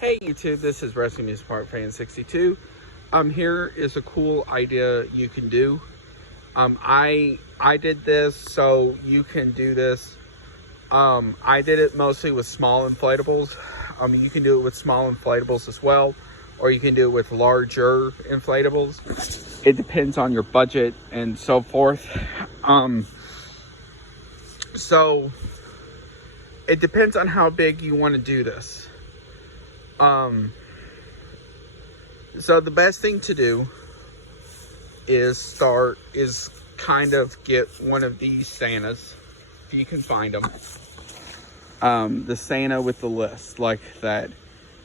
Hey YouTube, this is Wrestling News Park Fan 62. Here is a cool idea you can do. I did this, so you can do this. I did it mostly with small inflatables. You can do it with small inflatables as well, or you can do it with larger inflatables. It depends on your budget and so forth. So it depends on how big you want to do this. So the best thing to do is kind of get one of these Santas, if you can find them. The Santa with the list, like that.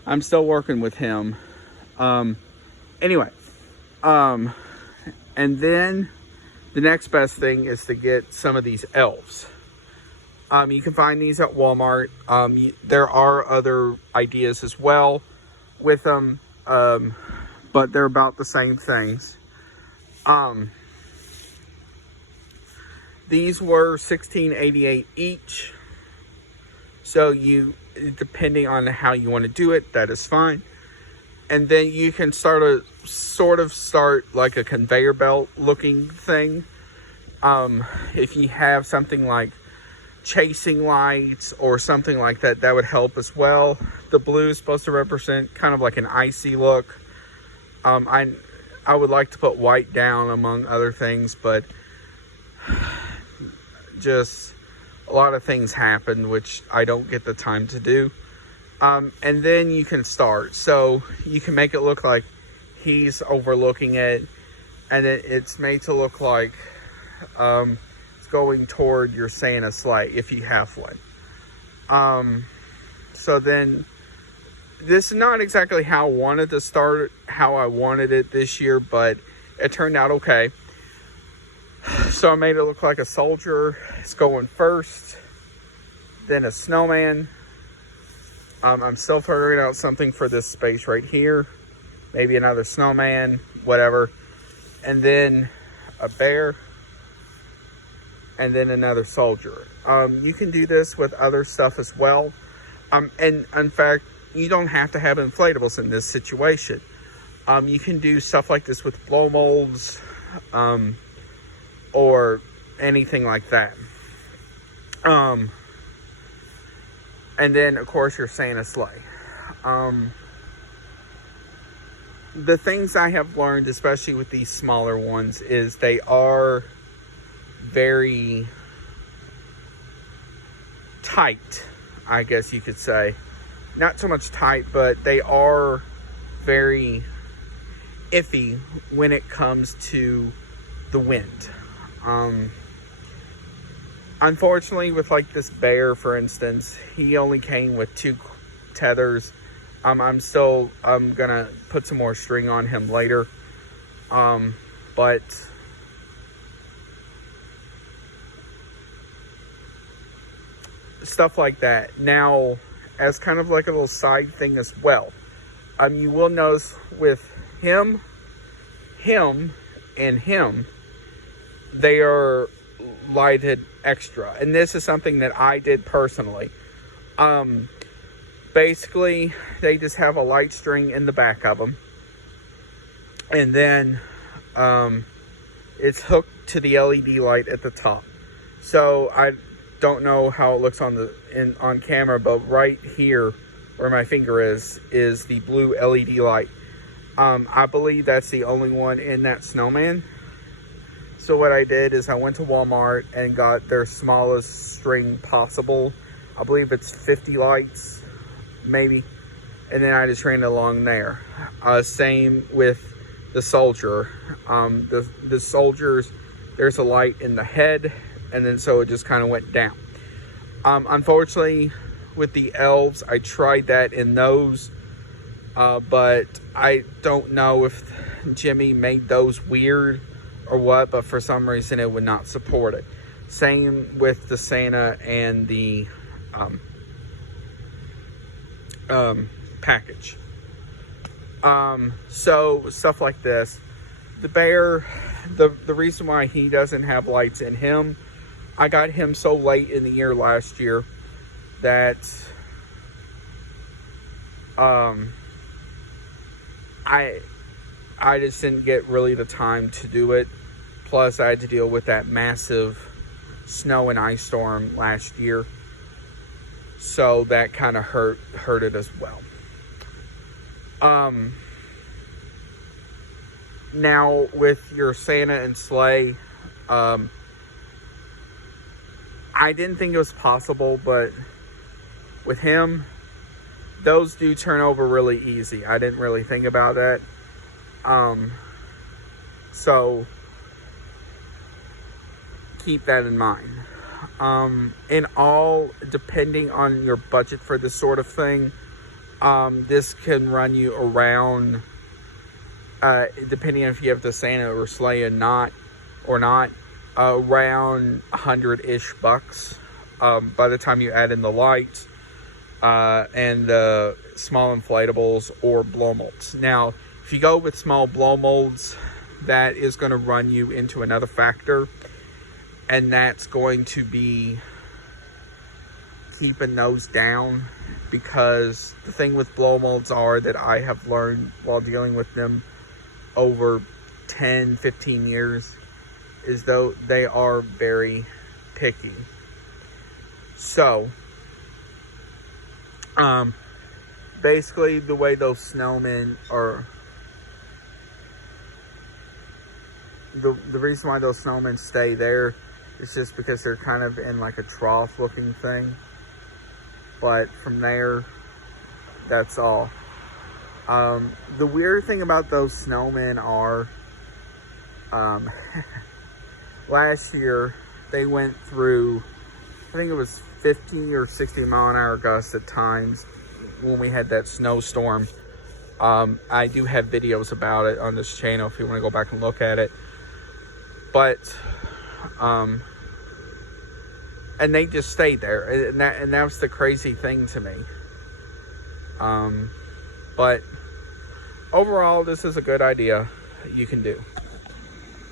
I'm still working with him. Anyway, and then the next best thing is to get some of these elves. You can find these at Walmart. There are other ideas as well with them, but they're about the same things. These were $16.88 each. So depending on how you want to do it, that is fine. And then you can start like a conveyor belt looking thing. If you have something like chasing lights or something like that, that would help as well. The blue is supposed to represent kind of like an icy look. I would like to put white down among other things, but just a lot of things happen which I don't get the time to do. And then you can start, so you can make it look like he's overlooking it, and it's made to look like going toward your Santa sleigh if you have one. So then this is not exactly how I wanted to start, how I wanted it this year, but it turned out okay. So I made it look like a soldier. It's going first, then a snowman. I'm still figuring out something for this space right here, maybe another snowman, whatever, and then a bear, and then another soldier. You can do this with other stuff as well. And in fact, you don't have to have inflatables in this situation. You can do stuff like this with blow molds, or anything like that. And then, of course, your Santa sleigh. The things I have learned, especially with these smaller ones, is they are very tight, I guess you could say. Not so much tight, but they are very iffy when it comes to the wind. Unfortunately, with like this bear, for instance, he only came with 2 tethers. I'm gonna put some more string on him later. But stuff like that. Now, as kind of like a little side thing as well, you will notice with him, and him, they are lighted extra, and this is something that I did personally. Basically, they just have a light string in the back of them, and then it's hooked to the LED light at the top. So I don't know how it looks on camera, but right here where my finger is the blue LED light. I believe that's the only one in that snowman. So what I did is I went to Walmart and got their smallest string possible. I believe it's 50 lights, maybe. And then I just ran it along there. Same with the soldier. The soldiers, there's a light in the head, and then so it just kind of went down. Unfortunately, with the elves, I tried that in those, but I don't know if Jimmy made those weird or what, but for some reason it would not support it. Same with the Santa and the package. So stuff like this. The bear, the reason why he doesn't have lights in him, I got him so late in the year last year that I just didn't get really the time to do it. Plus, I had to deal with that massive snow and ice storm last year, so that kind of hurt it as well. Now with your Santa and sleigh, I didn't think it was possible, but with him, those do turn over really easy. I didn't really think about that. So keep that in mind. In all, depending on your budget for this sort of thing, this can run you around, depending on if you have the Santa or sleigh and not, around $100-ish bucks. By the time you add in the lights, and the small inflatables or blow molds. Now, if you go with small blow molds, that is going to run you into another factor, and that's going to be keeping those down, because the thing with blow molds are that I have learned while dealing with them over 10-15 years is though they are very picky. So basically the way those snowmen are, the reason why those snowmen stay there is just because they're kind of in like a trough looking thing. But from there, that's all. The weird thing about those snowmen are, last year they went through, I think it was 50 or 60 mile an hour gusts at times when we had that snowstorm. I do have videos about it on this channel if you want to go back and look at it. But and they just stayed there, and that was the crazy thing to me. But overall, this is a good idea you can do.